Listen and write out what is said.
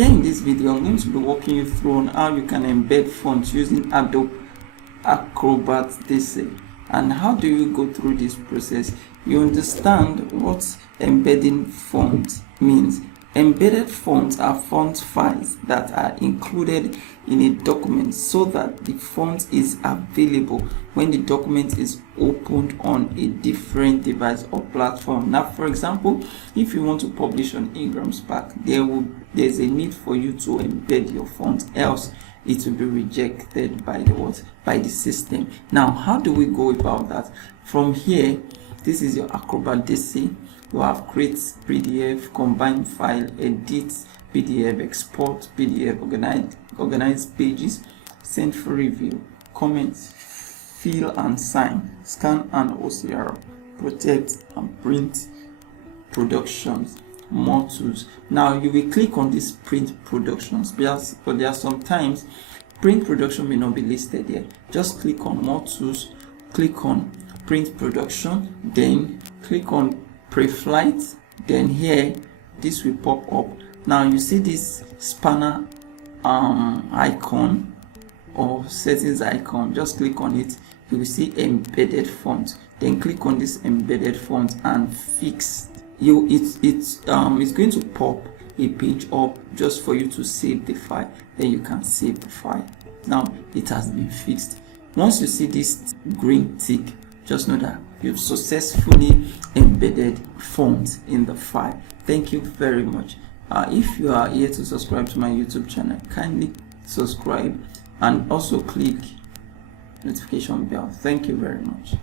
Here in this video, I'm going to be walking you through on how you can embed fonts using Adobe Acrobat DC. And how do you go through this process? You understand what embedding fonts means. Embedded fonts are font files that are included in a document so that the font is available when the document is opened on a different device or platform. Now, for example, if you want to publish on Ingram Spark, there's a need for you to embed your font, else it will be rejected by the system. Now, how do we go about that? From here, this is your Acrobat DC. You have create PDF, combine file, edit PDF, export PDF, organize pages, send for review, comment, fill and sign, scan and OCR, protect and print productions, more tools. Now you will click on this print productions, but there are sometimes print production may not be listed here. Just click on more tools, click on print production, then click on pre-flight, then here this will pop up. Now you see this spanner icon or settings icon, just click on it. You will see embedded font, then click on this embedded font and fix. It's going to pop a page up just for you to save the file. Then you can save the file. Now it has been fixed. Once you see this green tick, just know that you've successfully embedded fonts in the file. Thank you very much. If you are here to subscribe to my YouTube channel, kindly subscribe and also click notification bell. Thank you very much.